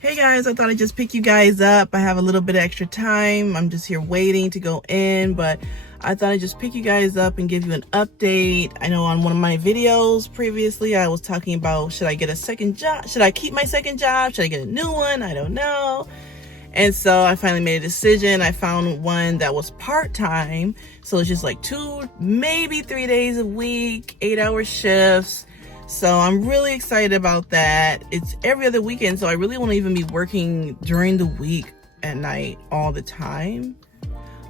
Hey guys, I thought I'd just pick you guys up. I have a little bit of extra time. I'm just here waiting to go in, but I thought I'd just pick you guys up and give you an update. I know on one of my videos previously, I was talking about, should I get a second job? Should I keep my second job? Should I get a new one? I don't know. And so I finally made a decision. I found one that was part-time. So it's just like 2, maybe 3 days a week, 8-hour shifts. So I'm really excited about that. It's every other weekend, so I really won't even be working during the week at night all the time.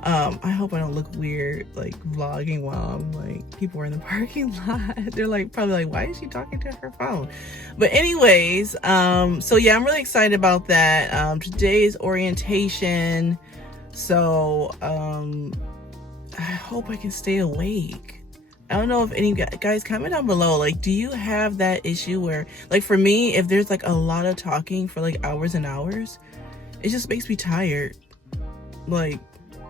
I hope I don't look weird like vlogging while I'm like people are in the parking lot. They're like probably like, why is she talking to her phone? But anyways, so yeah, I'm really excited about that. Today's orientation, so I hope I can stay awake. I don't know if any guys, comment down below, like, do you have that issue where, like, for me, if there's like a lot of talking for like hours and hours, it just makes me tired. Like,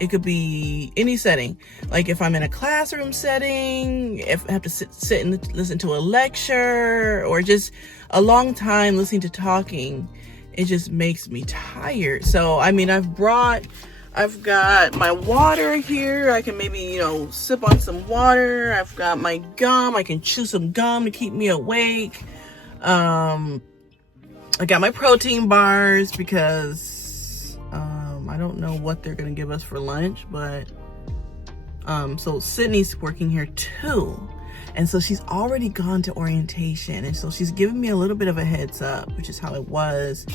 it could be any setting. Like if I'm in a classroom setting, if I have to sit and listen to a lecture, or just a long time listening to talking, it just makes me tired. So, I mean, I've got my water here. I can maybe, you know, sip on some water. I've got my gum. I can chew some gum to keep me awake. I got my protein bars because I don't know what they're gonna give us for lunch, but so Sydney's working here too. And so she's already gone to orientation. And so she's giving me a little bit of a heads up, which is how it was,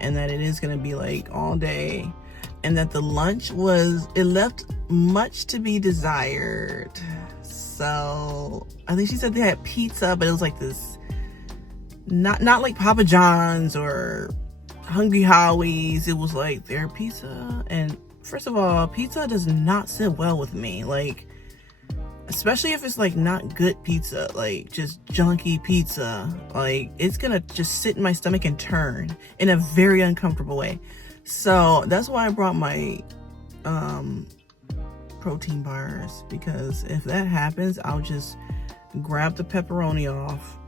and that it is gonna be like all day. And that the lunch it left much to be desired. So I think she said they had pizza, but it was like this, not like Papa John's or Hungry Howie's. It was like their pizza. And first of all, pizza does not sit well with me. Like, especially if it's like not good pizza, like just junky pizza. Like, it's gonna just sit in my stomach and turn in a very uncomfortable way. So that's why I brought my protein bars, because if that happens, I'll just grab the pepperoni off,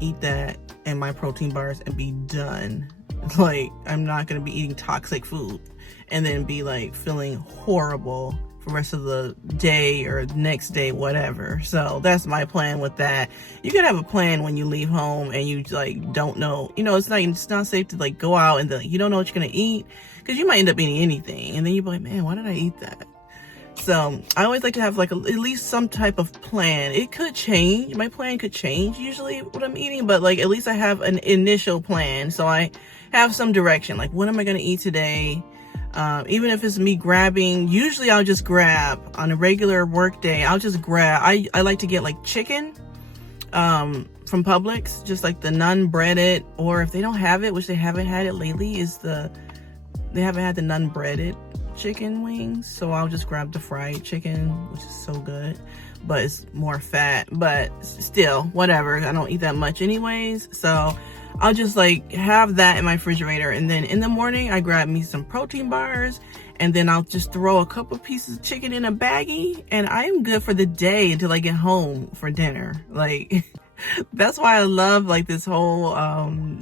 eat that and my protein bars, and be done. Like, I'm not gonna be eating toxic food and then be like feeling horrible for the rest of the day or next day, whatever. So that's my plan with that. You gotta have a plan when you leave home and you like don't know, you know, it's not safe to like go out and you don't know what you're gonna eat, because you might end up eating anything and then you'll be like, man, why did I eat that? So I always like to have like at least some type of plan. It could change, my plan could change usually what I'm eating, but like at least I have an initial plan, so I have some direction. Like, what am I gonna eat today? Even if it's me grabbing, usually I'll just grab on a regular work day. I'll just grab, I like to get like chicken from Publix, just like the non-breaded, or if they don't have it, which they haven't had it lately, they haven't had the non-breaded chicken wings. So I'll just grab the fried chicken, which is so good, but it's more fat, but still, whatever. I don't eat that much anyways. So I'll just like have that in my refrigerator, and then in the morning I grab me some protein bars, and then I'll just throw a couple pieces of chicken in a baggie, and I am good for the day until I get home for dinner. Like, that's why I love like this whole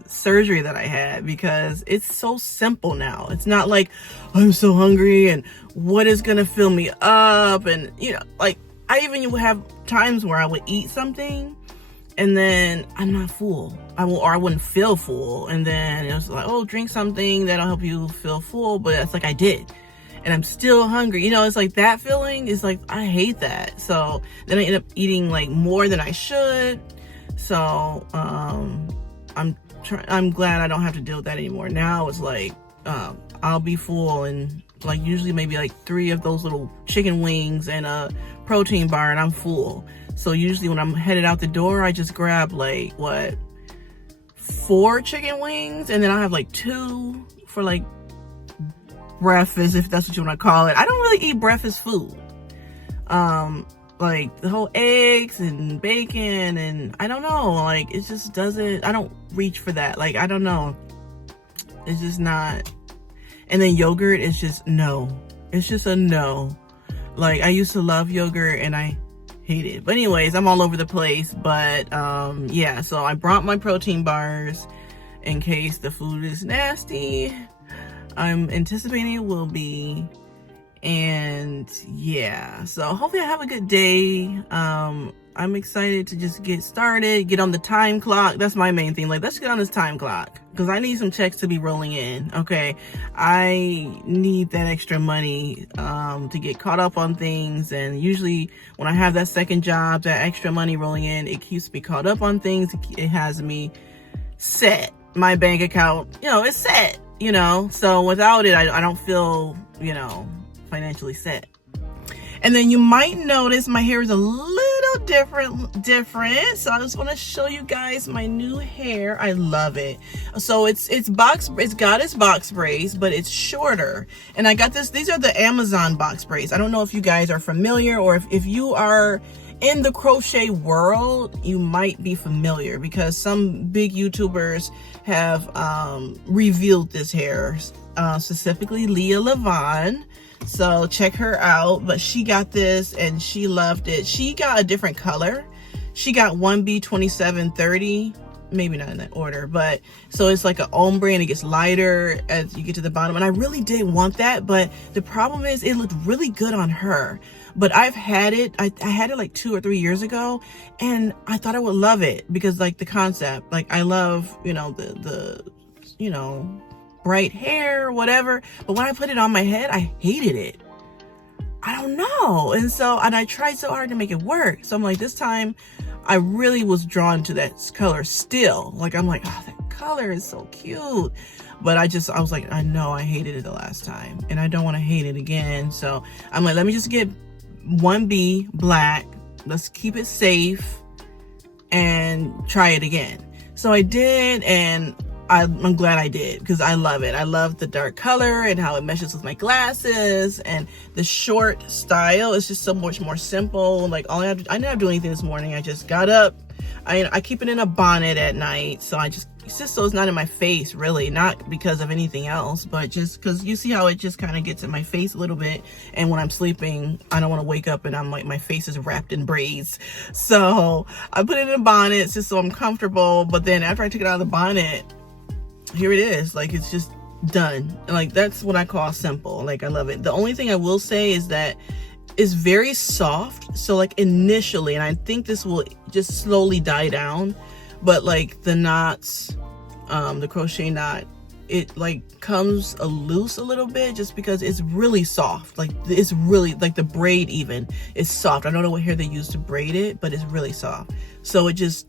surgery that I had, because it's so simple now. It's not like I'm so hungry and what is gonna fill me up, and you know, like I even would have times where I would eat something and then I'm not full. I wouldn't feel full. And then it was like, oh, drink something that'll help you feel full. But it's like I did. And I'm still hungry. You know, it's like that feeling is like, I hate that. So then I end up eating like more than I should. So I'm glad I don't have to deal with that anymore. Now it's like, I'll be full, and like usually maybe like 3 of those little chicken wings and a protein bar, and I'm full. So usually when I'm headed out the door, I just grab like 4 chicken wings, and then I'll have like 2 for like breakfast, if that's what you want to call it. I don't really eat breakfast food. Like the whole eggs and bacon, and I don't know, like it just doesn't, I don't reach for that. Like, I don't know. It's just not. And then yogurt is just no. It's just a no. Like, I used to love yogurt and I hate it. But anyways, I'm all over the place. But yeah, so I brought my protein bars, in case the food is nasty. I'm anticipating it will be. And yeah, so hopefully I have a good day. I'm excited to just get started, get on the time clock. That's my main thing. Like, let's get on this time clock because I need some checks to be rolling in. Okay, I need that extra money to get caught up on things. And usually when I have that second job, that extra money rolling in, it keeps me caught up on things. It has me set. My bank account, you know, it's set, you know. So without it, I don't feel, you know, financially set. And then you might notice my hair is a little different. So I just want to show you guys my new hair. I love it. So it's got its box braids, but it's shorter. And I got these are the Amazon box braids. I don't know if you guys are familiar, or if you are in the crochet world, you might be familiar because some big YouTubers have revealed this hair, specifically Leah Levon. So check her out. But she got this and she loved it. She got a different color. She got 1B2730, maybe not in that order, but so it's like an ombre and it gets lighter as you get to the bottom. And I really did want that, but the problem is it looked really good on her. But I've had it, I had it like 2 or 3 years ago, and I thought I would love it because like the concept, like I love, you know, the you know, bright hair, whatever. But when I put it on my head, I hated it. I don't know. And I tried so hard to make it work. So I'm like, this time I really was drawn to that color still. Like, I'm like, oh, that color is so cute. But I was like, I know I hated it the last time and I don't want to hate it again. So I'm like, let me just get 1B black. Let's keep it safe and try it again. So I did, and I'm glad I did because I love it. I love the dark color and how it meshes with my glasses, and the short style is just so much more simple. Like I didn't have to do anything this morning. I just got up. I keep it in a bonnet at night, so it's just so it's not in my face, really, not because of anything else, but just because you see how it just kind of gets in my face a little bit. And when I'm sleeping, I don't want to wake up and I'm like, my face is wrapped in braids. So I put it in a bonnet just so I'm comfortable. But then after I took it out of the bonnet, here it is. Like, it's just done. Like, that's what I call simple. Like, I love it. The only thing I will say is that it's very soft. So like initially, and I think this will just slowly die down, but like the knots, the crochet knot, it like comes loose a little bit just because it's really soft. Like, it's really like the braid even is soft. I don't know what hair they use to braid it, but it's really soft. So it just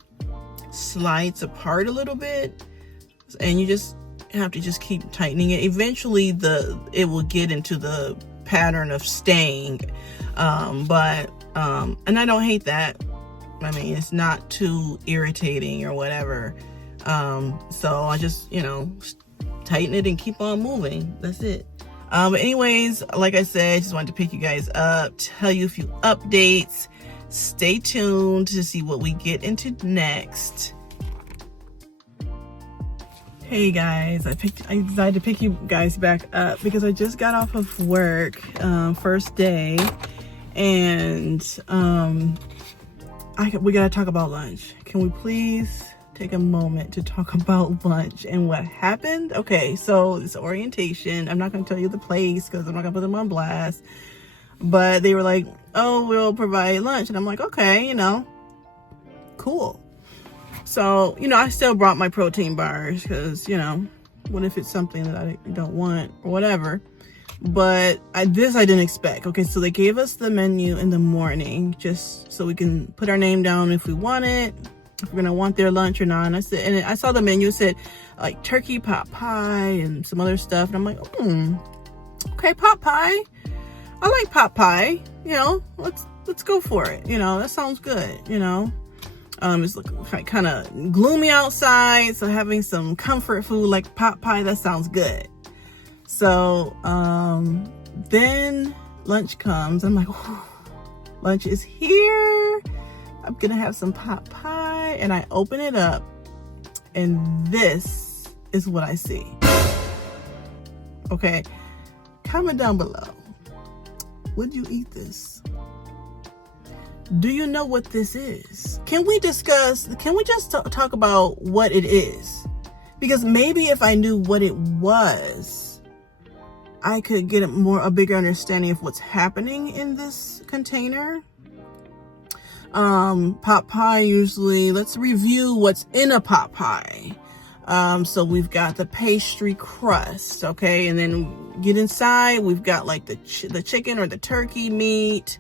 slides apart a little bit, and you just have to just keep tightening it. Eventually it will get into the pattern of staying, and I don't hate that. I mean, it's not too irritating or whatever. So I just, you know, tighten it and keep on moving. That's it. But anyways, like I said, just wanted to pick you guys up, tell you a few updates. Stay tuned to see what we get into next. Hey guys, I decided to pick you guys back up because I just got off of work, first day, and we gotta talk about lunch. Can we please take a moment to talk about lunch and what happened? Okay, so it's orientation. I'm not gonna tell you the place because I'm not gonna put them on blast, but they were like, oh, we'll provide lunch, and I'm like, okay, you know, cool. So, you know, I still brought my protein bars because, you know, what if it's something that I don't want or whatever. But this I didn't expect. Okay, so they gave us the menu in the morning just so we can put our name down if we want it, if we're gonna want their lunch or not. And I saw the menu, it said like turkey pot pie and some other stuff, and I'm like, okay, pot pie. I like pot pie. You know, let's go for it. You know, that sounds good. You know. It's like kind of gloomy outside, so having some comfort food like pot pie, that sounds good. So then lunch comes. I'm like, oh, lunch is here. I'm gonna have some pot pie, and I open it up, and this is what I see. Okay, comment down below. Would you eat this? Do you know what this is? Can we just talk about what it is? because maybe if I knew what it was, I could get a bigger understanding of what's happening in this container. Pot pie usually, let's review what's in a pot pie. So we've got the pastry crust, okay, and then get inside, we've got like the chicken or the turkey meat.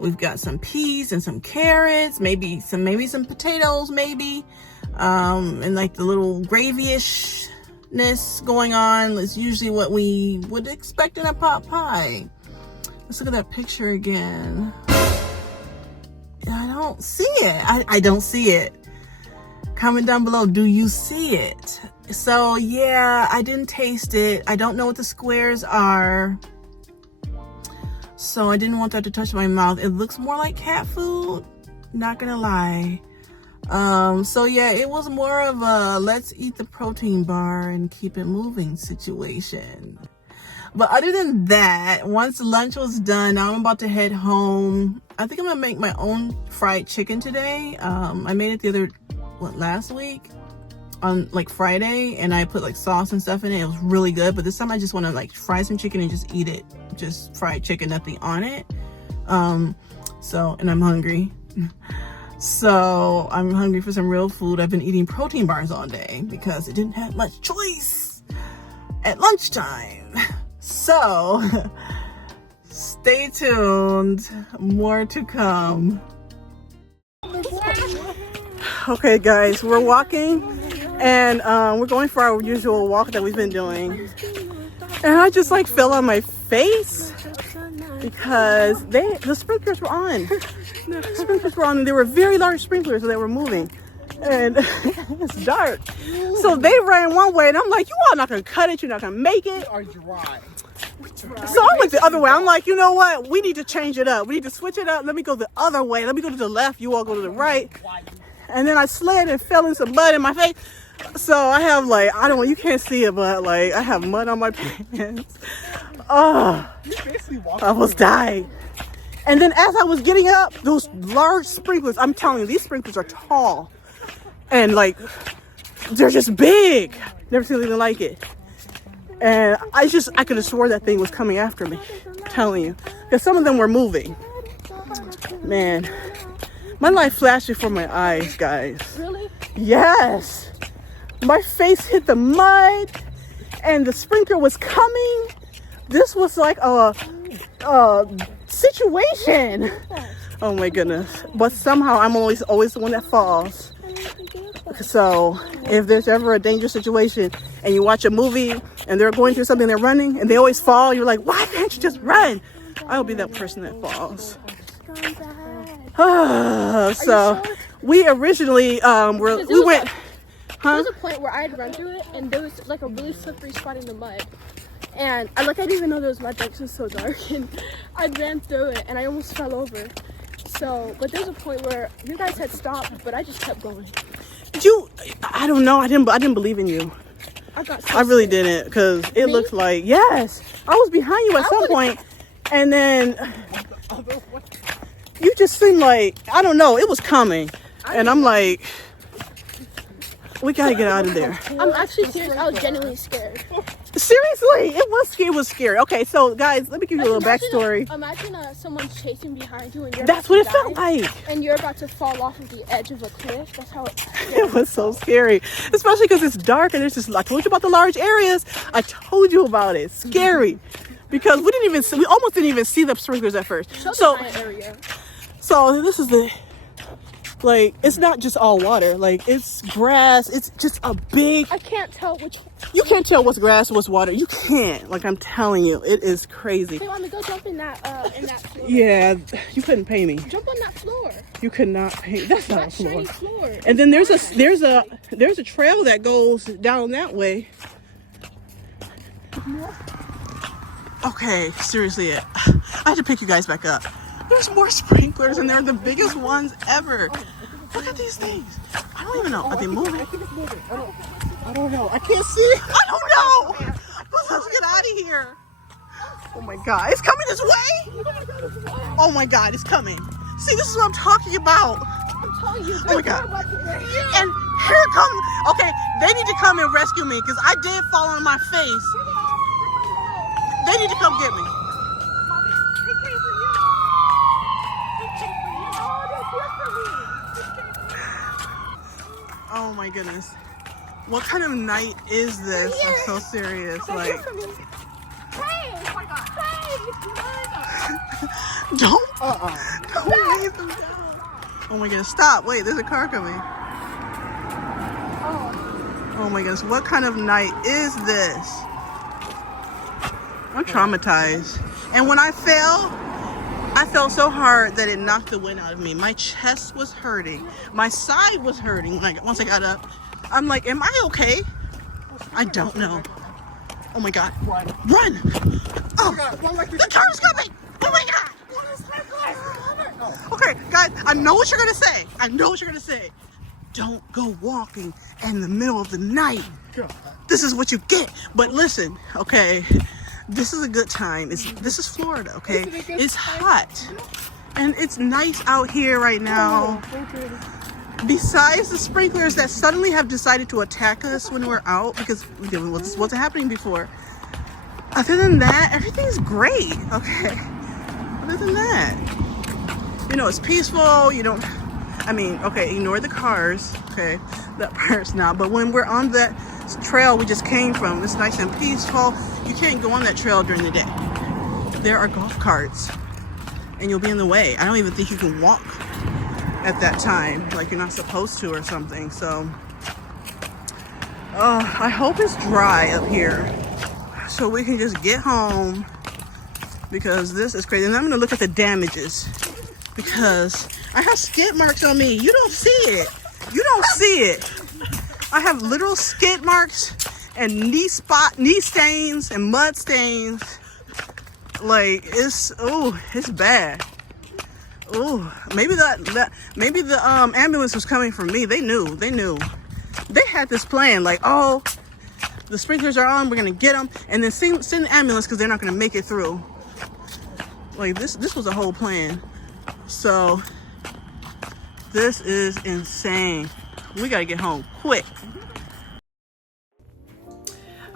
We've got some peas and some carrots, maybe some potatoes, maybe, and like the little gravy-ishness going on. It's usually what we would expect in a pot pie. Let's look at that picture again. I don't see it. I don't see it. Comment down below, do you see it? So yeah, I didn't taste it. I don't know what the squares are. So I didn't want that to touch my mouth. It looks more like cat food, not gonna lie. So yeah, it was more of a let's eat the protein bar and keep it moving situation. But other than that, once lunch was done, now I'm about to head home. I think I'm gonna make my own fried chicken today. I made it last week on like Friday, and I put like sauce and stuff in it. It was really good, but this time I just want to like fry some chicken and just eat it, just fried chicken, nothing on it. And I'm hungry. So I'm hungry for some real food. I've been eating protein bars all day because it didn't have much choice at lunchtime. So stay tuned, more to come. Okay guys, we're walking and we're going for our usual walk that we've been doing, and I just like fell on my face because the sprinklers were on. The sprinklers were on, and they were very large sprinklers that were moving, and it's dark, so they ran one way and I'm like, you all not gonna cut it, you're not gonna make it. Are dry. So I went the other way. I'm like, you know what, we need to change it up, we need to switch it up. Let me go the other way, let me go to the left, you all go to the right. And then I slid and fell in some mud in my face. So I have like, you can't see it, but like I have mud on my pants. Oh, I almost died. And then as I was getting up, those large sprinklers, I'm telling you, these sprinklers are tall. And like, they're just big. Never seen anything like it. And I could have swore that thing was coming after me. I'm telling you. Because some of them were moving. Man. My life flashed before my eyes, guys. Really? Yes. My face hit the mud and the sprinkler was coming. This was like a situation. Oh my goodness. But somehow I'm always the one that falls. So if there's ever a dangerous situation and you watch a movie and they're going through something, they're running and they always fall, you're like, why can't you just run? I'll be that person that falls. So we originally we went. There was a point where I'd run through it and there was like a really slippery spot in the mud, and I didn't even know there was mud there because it was so dark, and I ran through it and I almost fell over. So, but there was a point where you guys had stopped, but I just kept going. I don't know. I didn't believe in you. I really didn't, because it looked like, yes, I was behind you at some point, and then you just seemed like, I don't know, it was coming. And I'm like, we gotta get out of there. I'm actually serious. I was genuinely scared. Seriously, it was scary. Okay, so guys, let me give you a little backstory. Imagine someone's chasing behind you and you're That's what it felt like. And you're about to fall off of the edge of a cliff. That's how it felt. It was so scary. Especially because it's dark and there's just, I told you about the large areas. I told you about it. Scary. Because we almost didn't even see the sprinklers at first. So this is like, it's not just all water. Like, it's grass. It's just a big... I can't tell which... You can't tell what's grass and what's water. You can't. Like, I'm telling you, it is crazy. Hey, Mommy, go jump in that floor. Yeah, you couldn't pay me. Jump on that floor. You could not pay. That's not a floor. Floor. And then there's a trail that goes down that way. Okay, seriously, I had to pick you guys back up. There's more sprinklers and they're the biggest ones ever. Look at these things. I don't even know. Are they moving? I don't know. I can't see it. I don't know. Let's get out of here. Oh my God. It's coming this way? Oh my God, it's coming. See, this is what I'm talking about. I'm telling you. Oh my God. And Here come. Okay, they need to come and rescue me because I did fall on my face. They need to come get me. Oh my goodness. What kind of night is this? I'm so serious. Like, don't lay them down. Oh my goodness, stop. Wait, there's a car coming. Oh my goodness, what kind of night is this? I'm traumatized. And when I fell so hard that it knocked the wind out of me. My chest was hurting. My side was hurting once I got up. I'm like, am I okay? I don't know. Oh my God. Run! Oh, the car's coming! Oh my God! Okay, guys, I know what you're gonna say. I know what you're gonna say. Don't go walking in the middle of the night. This is what you get. But listen, okay, this is a good time. This is Florida, okay? It's hot. And it's nice out here right now. Besides the sprinklers that suddenly have decided to attack us when we're out because this wasn't happening before. Other than that, everything's great, okay? Other than that, you know, it's peaceful. You don't, I mean, okay, ignore the cars, okay? That part's not. But when we're on that trail we just came from, it's nice and peaceful. You can't go on that trail during the day. There are golf carts and you'll be in the way. I don't even think you can walk at that time, like you're not supposed to or something. So I hope it's dry up here so we can just get home because this is crazy. And I'm gonna look at the damages because I have skid marks on me. You don't see it. You don't see it. I have literal skid marks and knee stains and mud stains. Like it's bad. Oh, maybe the ambulance was coming for me. They knew. They had this plan. Like, oh, the sprinklers are on. We're gonna get them, and then send the ambulance because they're not gonna make it through. Like this was a whole plan. So this is insane. We gotta get home quick.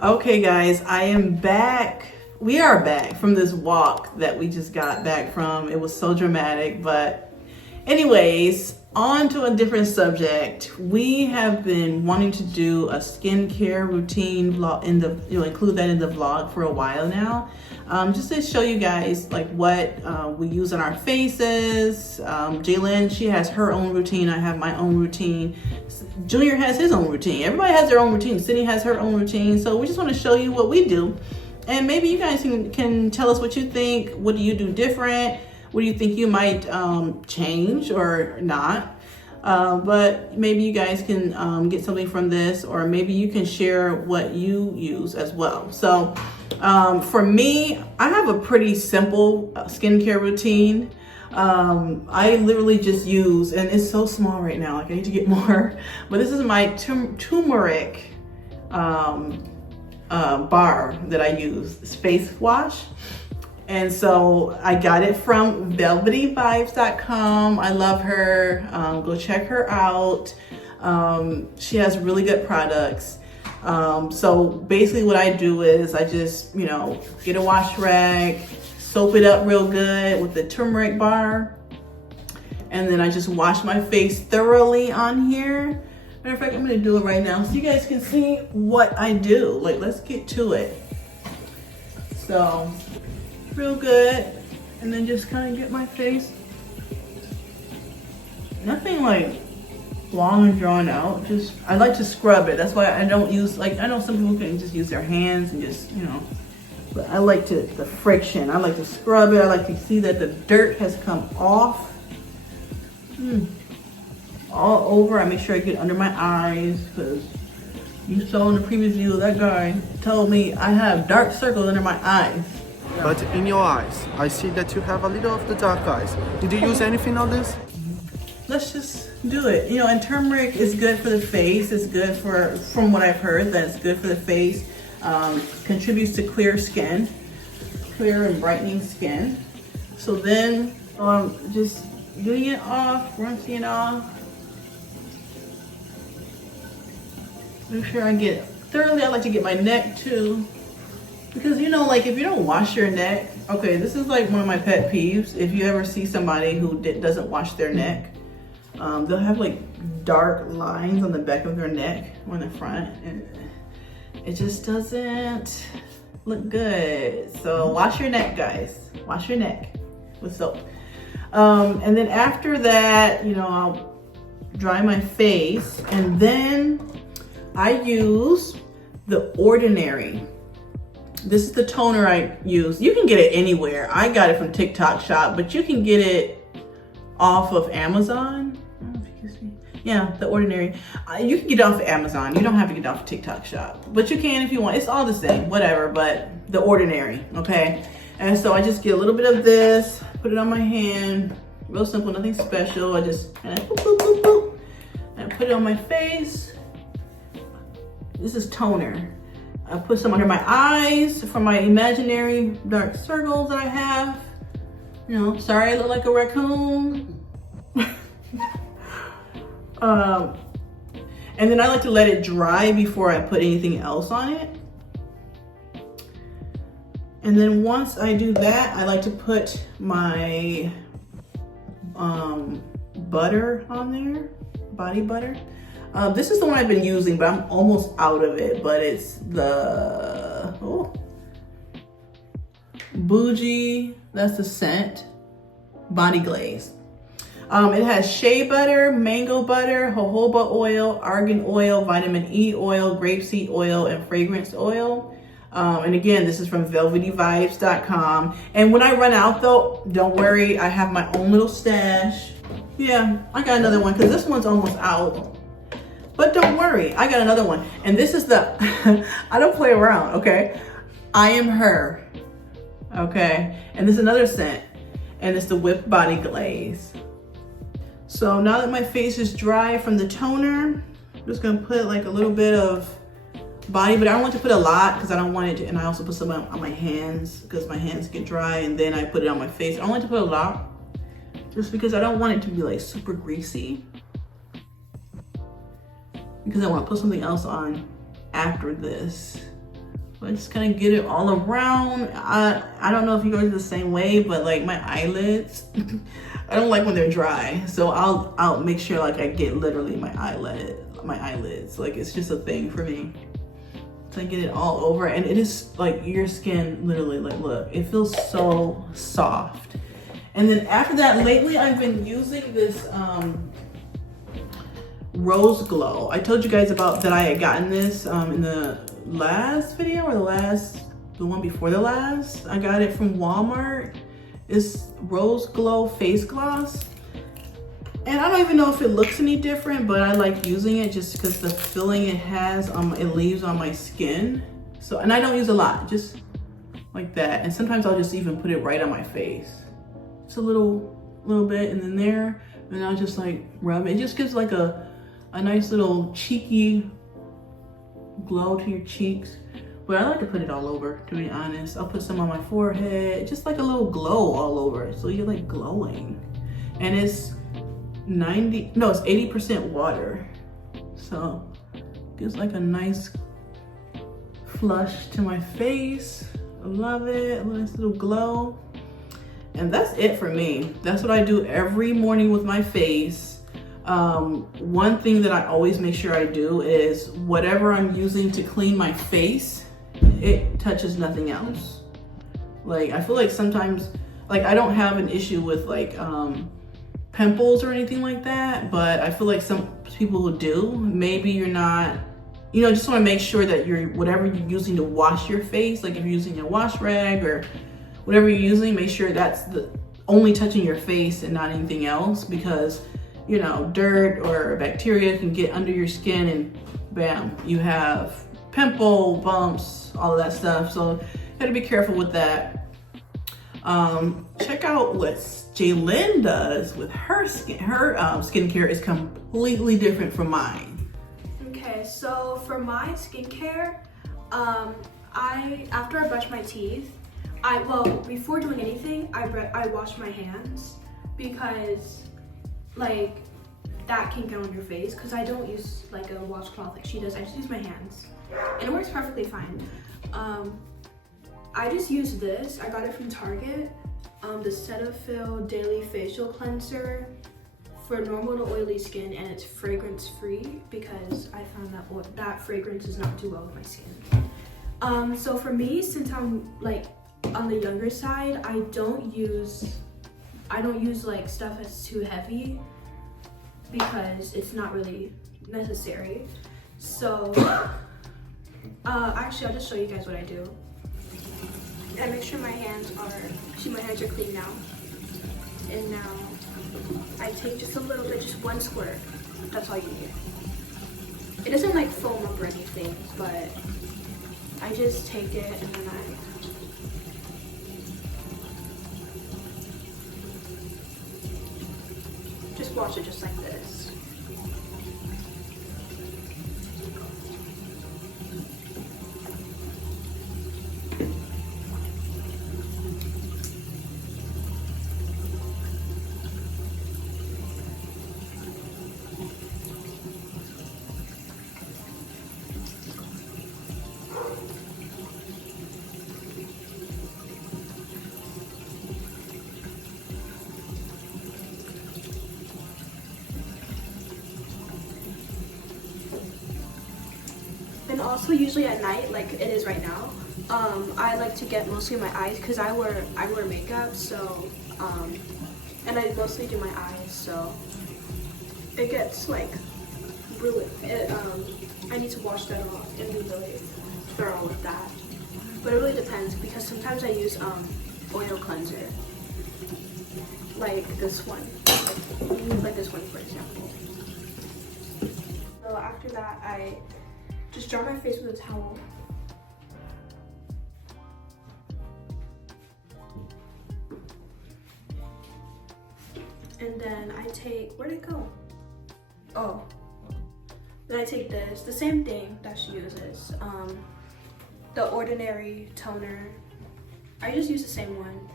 Okay, guys, I am back. We are back from this walk that we just got back from. It was so dramatic, but anyways, on to a different subject. We have been wanting to do a skincare routine vlog include that in the vlog for a while now. Just to show you guys like what we use on our faces. Jalen, she has her own routine. I have my own routine. Junior has his own routine. Everybody has their own routine. Sydney has her own routine. So we just want to show you what we do. And maybe you guys can tell us what you think. What do you do different? What do you think you might change or not? But maybe you guys can get something from this, or maybe you can share what you use as well. So for me, I have a pretty simple skincare routine. I literally just use, and it's so small right now, like I need to get more, but this is my turmeric bar that I use, face wash. And so I got it from velvetyvibes.com. I love her. Go check her out. She has really good products. So basically what I do is I just, get a wash rag, soap it up real good with the turmeric bar. And then I just wash my face thoroughly on here. Matter of fact, I'm gonna do it right now so you guys can see what I do. Like, let's get to it. So, real good. And then just kind of get my face. Nothing like long and drawn out. Just, I like to scrub it. That's why I don't use, like, I know some people can just use their hands and just, but I like the friction. I like to scrub it. I like to see that the dirt has come off. All over. I make sure I get under my eyes because you saw in the previous video that guy told me I have dark circles under my eyes. But in your eyes, I see that you have a little of the dark eyes. Did you use anything on this? Let's just do it. And turmeric is good for the face. It's good for, from what I've heard, that it's good for the face. Contributes to clear skin, clear and brightening skin. So then just doing it off, rinsing it off. Make sure I get thoroughly. I like to get my neck too. Because you know, like if you don't wash your neck, okay, this is like one of my pet peeves. If you ever see somebody who doesn't wash their neck, they'll have like dark lines on the back of their neck or in the front, and it just doesn't look good. So wash your neck, guys. Wash your neck with soap. And then after that, you know, I'll dry my face, and then I use the Ordinary. This is the toner I use. You can get it anywhere. I got it from TikTok Shop, but you can get it off of Amazon. I don't know if you can see. Yeah, the Ordinary. You can get it off of Amazon. You don't have to get it off of TikTok Shop, but you can if you want. It's all the same, whatever, but the Ordinary, okay? And so I just get a little bit of this, put it on my hand, real simple, nothing special. I just kind of boop, boop, boop, boop, and I put it on my face. This is toner. I put some under my eyes for my imaginary dark circles that I have. You know, sorry I look like a raccoon. And then I like to let it dry before I put anything else on it. And then once I do that, I like to put my butter on there, body butter. This is the one I've been using, but I'm almost out of it, but it's the Bougie, that's the scent, body glaze. It has shea butter, mango butter, jojoba oil, argan oil, vitamin E oil, grapeseed oil, and fragrance oil. And again, this is from velvetyvibes.com. And when I run out though, don't worry, I have my own little stash. Yeah, I got another one because this one's almost out. But don't worry, I got another one. And this is the, I don't play around, okay? I Am Her, okay? And this is another scent, and it's the Whipped Body Glaze. So now that my face is dry from the toner, I'm just gonna put like a little bit of body, but I don't want to put a lot because I don't want it to, and I also put some on my hands because my hands get dry, and then I put it on my face. I don't want to put a lot just because I don't want it to be like super greasy, because I want to put something else on after this. So I just kind of get it all around. I don't know if you guys are the same way, but like my eyelids, I don't like when they're dry. So I'll make sure like I get literally my eyelids. Like it's just a thing for me. So I get it all over, and it is like your skin literally, like look, it feels so soft. And then after that, lately I've been using this Rose Glow. I told you guys about that I had gotten this in the last video, or the one before the last. I got it from Walmart. It's Rose Glow face gloss, and I don't even know if it looks any different, but I like using it just because the feeling it has it leaves on my skin. So, and I don't use a lot, just like that. And sometimes I'll just even put it right on my face, just a little bit, and then there, and I'll just like rub it. It just gives like a nice little cheeky glow to your cheeks. But I like to put it all over, to be honest. I'll put some on my forehead, just like a little glow all over, so you're like glowing. And it's 80% water, so gives like a nice flush to my face. I love it, a nice little glow. And that's it for me. That's what I do every morning with my face. One thing that I always make sure I do is whatever I'm using to clean my face, it touches nothing else. Like I feel like sometimes, like I don't have an issue with like pimples or anything like that, but I feel like some people who do, maybe you're not, you know, just want to make sure that whatever you're using to wash your face, like if you're using a wash rag or whatever you're using, make sure that's only touching your face and not anything else, because you know, dirt or bacteria can get under your skin and bam, you have pimple, bumps, all of that stuff. So you gotta be careful with that. Check out what Jaylyn does with her skin. Her skincare is completely different from mine. Okay, so for my skincare, after I brush my teeth, before doing anything, I wash my hands, because like that can get on your face, because I don't use like a washcloth like she does. I just use my hands, and it works perfectly fine. I just use this. I got it from Target. The Cetaphil Daily Facial Cleanser for normal to oily skin, and it's fragrance free because I found that that fragrance does not do well with my skin. So for me, since I'm like on the younger side, I don't use like stuff that's too heavy because it's not really necessary. So actually, I'll just show you guys what I do. I make sure my hands are clean now. And now I take just a little bit, just one squirt. That's all you need. It doesn't like foam up or anything, but I just take it and then I just wash it just like this. And also usually at night, like it is right now, I like to get mostly my eyes because I wear makeup, so and I mostly do my eyes, so it gets like really I need to wash that off and be really thorough with that. But it really depends because sometimes I use oil cleanser, like this one for example. So after that, I just dry my face with a towel. And then I take, where'd it go? Oh. Then I take this, the same thing that she uses. The Ordinary toner. I just use the same one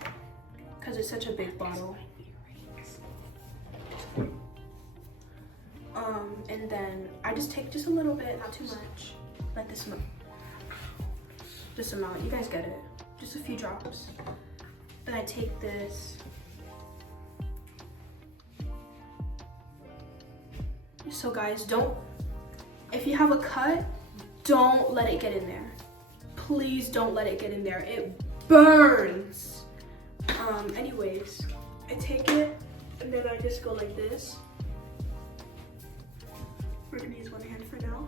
because it's such a big bottle. And then I just take just a little bit, not too much, like this amount, you guys get it, just a few drops. Then I take this, so guys, if you have a cut, don't let it get in there. Please don't let it get in there, it burns. Anyways, I take it and then I just go like this. We're gonna use one hand for now,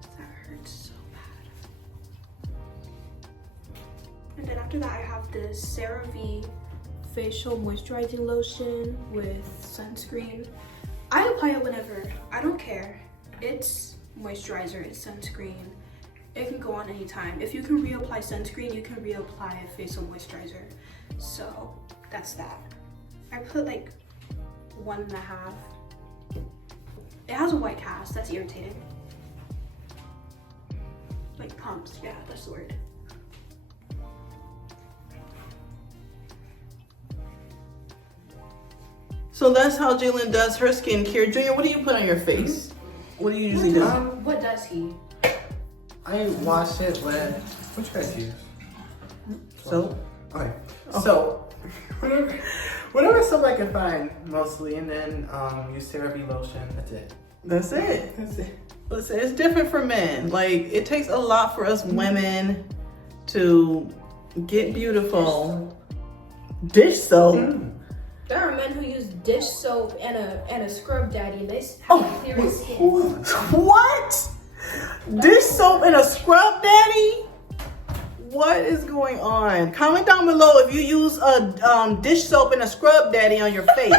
because that hurts so bad. And then after that, I have this CeraVe facial moisturizing lotion with sunscreen. I apply it whenever, I don't care. It's moisturizer, it's sunscreen. It can go on anytime. If you can reapply sunscreen, you can reapply a facial moisturizer. So that's that. I put like 1.5. It has a white cast, that's irritating. Like pumps, yeah, that's the word. So that's how Jalen does her skincare. Junior, what do you put on your face? What do you usually do? What does he? I wash it with, what you guys use? Soap? Okay. So, whatever soap I can find, mostly, and then use CeraVe lotion, that's it. That's it. That's it. Listen, it's different for men. Like, it takes a lot for us women to get beautiful. Dish soap? There are men who use dish soap and a scrub daddy, and they have clear skin. What? Dish soap and a scrub daddy? What is going on? Comment down below if you use a dish soap and a scrub daddy on your face.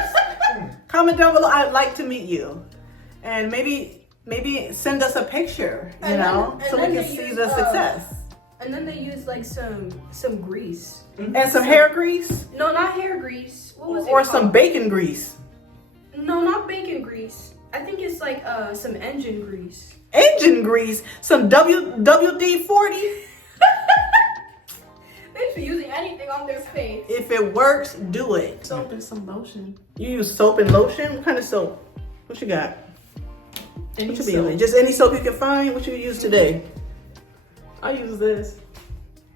Comment down below. I'd like to meet you, and maybe send us a picture, so we can see the success. And then they use like some grease. And some hair grease? No, not hair grease. What was it Or called? some bacon grease. No, not bacon grease. I think it's like some engine grease. Engine grease? Some WD-40? They should be using anything on their face. If it works, do it. Soap and some lotion. You use soap and lotion? What kind of soap? What you got? What you be using? Just any soap you can find? What you use today? I use this.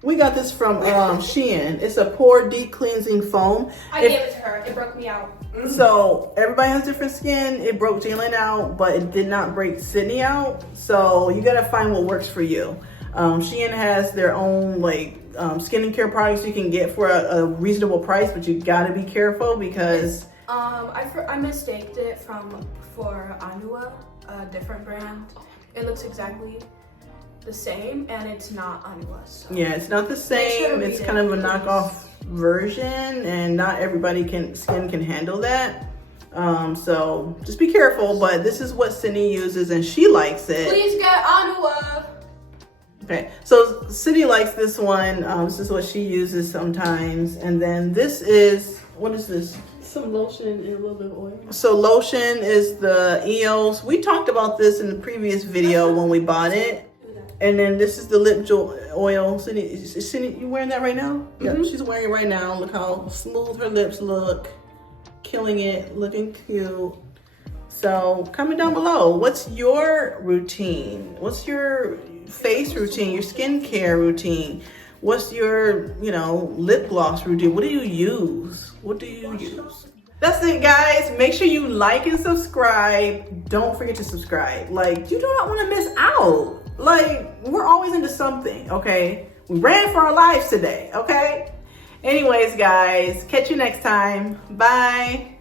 We got this from Shein. It's a pore deep cleansing foam. I gave it to her. It broke me out. So everybody has different skin. It broke Jalen out, but it did not break Sydney out. So you gotta find what works for you. Shein has their own like skincare products you can get for a reasonable price, but you gotta be careful because I mistaked it for Anua, a different brand. It looks exactly the same, and it's not Anua. So. yeah, it's not the same. It's kind of a knockoff version, and not everybody skin can handle that. So just be careful. But this is what Sydney uses, and she likes it. Please get Anua. Okay, so Sydney likes this one. This is what she uses sometimes, and then this is what is this? Some lotion and a little bit of oil. So lotion is the EOS. We talked about this in the previous video when we bought it. And then this is the lip oil. Sydney, you wearing that right now? Yeah, she's wearing it right now. Look how smooth her lips look. Killing it, looking cute. So comment down below. What's your routine? What's your face routine? Your skincare routine? What's your, lip gloss routine? What do you use? What do you use? That's it, guys. Make sure you like and subscribe. Don't forget to subscribe. Like, you do not want to miss out. Like, we're always into something, okay? We ran for our lives today, okay? Anyways, guys, catch you next time. Bye.